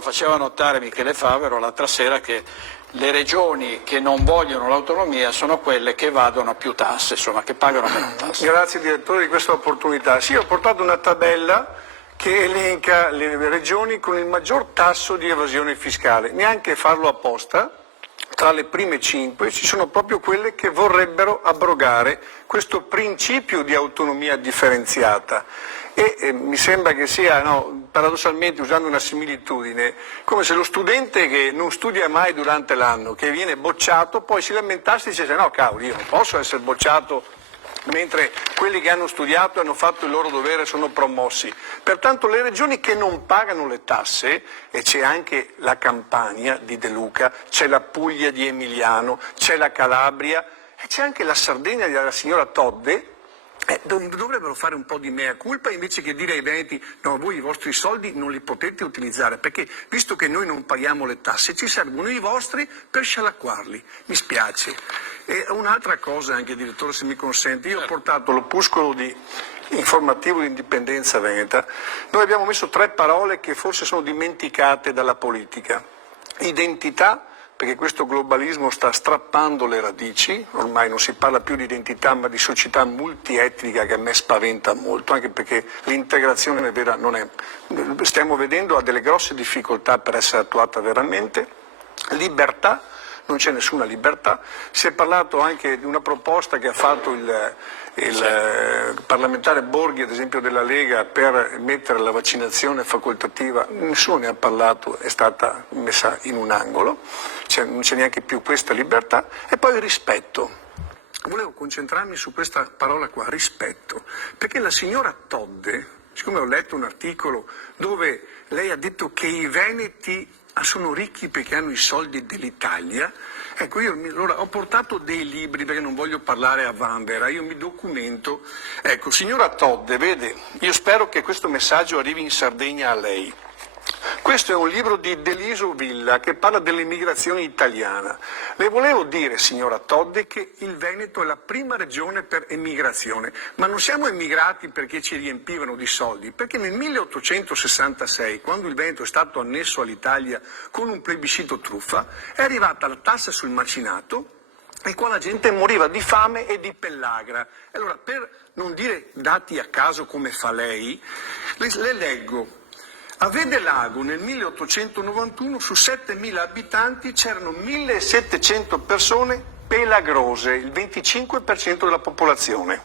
Faceva notare Michele Favero l'altra sera che le regioni che non vogliono l'autonomia sono quelle che evadono più tasse, insomma, che pagano meno tasse. Grazie direttore di questa opportunità. Sì, ho portato una tabella che elenca le regioni con il maggior tasso di evasione fiscale, neanche farlo apposta. Tra le prime 5 ci sono proprio quelle che vorrebbero abrogare questo principio di autonomia differenziata e mi sembra che sia, paradossalmente, usando una similitudine, come se lo studente che non studia mai durante l'anno, che viene bocciato, poi si lamentasse e dicesse no cavolo, io non posso essere bocciato mentre quelli che hanno studiato e hanno fatto il loro dovere sono promossi. Pertanto le regioni che non pagano le tasse, e c'è anche la Campania di De Luca, c'è la Puglia di Emiliano, c'è la Calabria e c'è anche la Sardegna della signora Todde, dovrebbero fare un po' di mea culpa invece che dire ai veneti no, voi i vostri soldi non li potete utilizzare perché visto che noi non paghiamo le tasse ci servono i vostri per scialacquarli, mi spiace. E un'altra cosa anche direttore se mi consente, io ho portato l'opuscolo informativo di Indipendenza Veneta, noi abbiamo messo 3 parole che forse sono dimenticate dalla politica: identità, perché questo globalismo sta strappando le radici, ormai non si parla più di identità ma di società multietnica che a me spaventa molto, anche perché l'integrazione vera non è, stiamo vedendo ha delle grosse difficoltà per essere attuata veramente. Libertà, non c'è nessuna libertà, si è parlato anche di una proposta che ha fatto il parlamentare Borghi, ad esempio della Lega, per mettere la vaccinazione facoltativa, nessuno ne ha parlato, è stata messa in un angolo, non c'è neanche più questa libertà. E poi il rispetto. Volevo concentrarmi su questa parola qua, rispetto, perché la signora Todde, siccome ho letto un articolo dove lei ha detto che i veneti sono ricchi perché hanno i soldi dell'Italia, ecco io allora ho portato dei libri perché non voglio parlare a vanvera, io mi documento. Ecco, signora Todde, vede, io spero che questo messaggio arrivi in Sardegna a lei. Questo è un libro di Deliso Villa che parla dell'immigrazione italiana. Le volevo dire, signora Todde, che il Veneto è la prima regione per emigrazione, ma non siamo emigrati perché ci riempivano di soldi, perché nel 1866, quando il Veneto è stato annesso all'Italia con un plebiscito truffa, è arrivata la tassa sul macinato e qua la gente moriva di fame e di pellagra. Allora, per non dire dati a caso come fa lei, le leggo. A Vedelago nel 1891 su 7.000 abitanti c'erano 1.700 persone pelagrose, il 25% della popolazione.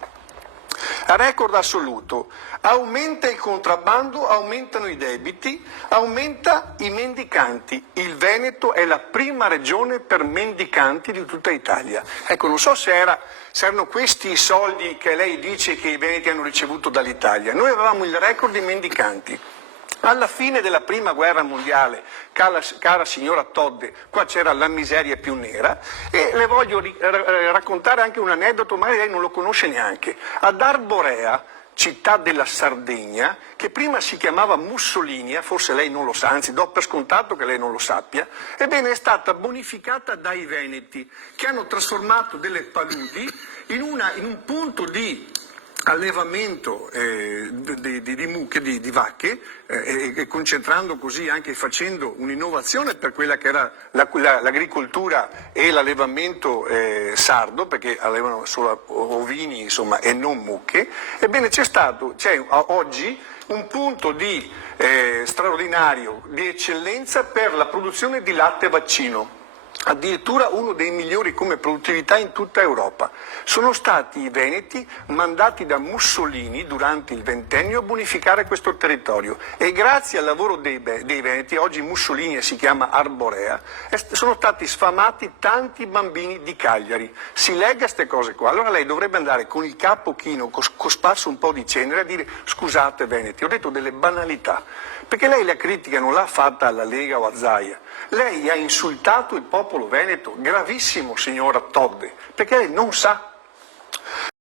A record assoluto, aumenta il contrabbando, aumentano i debiti, aumenta i mendicanti. Il Veneto è la prima regione per mendicanti di tutta Italia. Ecco, non so se erano questi i soldi che lei dice che i veneti hanno ricevuto dall'Italia. Noi avevamo il record di mendicanti. Alla fine della prima guerra mondiale, cara signora Todde, qua c'era la miseria più nera e le voglio raccontare anche un aneddoto, magari lei non lo conosce neanche. Ad Arborea, città della Sardegna, che prima si chiamava Mussolinia, forse lei non lo sa, anzi do per scontato che lei non lo sappia, ebbene è stata bonificata dai veneti, che hanno trasformato delle paludi in un punto di allevamento di mucche, di vacche, e concentrando così anche facendo un'innovazione per quella che era l'agricoltura e l'allevamento sardo, perché allevano solo ovini insomma, e non mucche. Ebbene c'è oggi un punto straordinario di eccellenza per la produzione di latte vaccino. Addirittura uno dei migliori come produttività in tutta Europa. Sono stati i veneti mandati da Mussolini durante il ventennio a bonificare questo territorio e grazie al lavoro dei veneti, oggi Mussolini si chiama Arborea, sono stati sfamati tanti bambini di Cagliari. Si legga queste cose qua, allora lei dovrebbe andare con il capo chino, cosparso un po' di cenere, a dire scusate veneti, ho detto delle banalità, perché lei la critica non l'ha fatta alla Lega o a Zaia. Lei ha insultato il popolo veneto, gravissimo signora Todde, perché lei non sa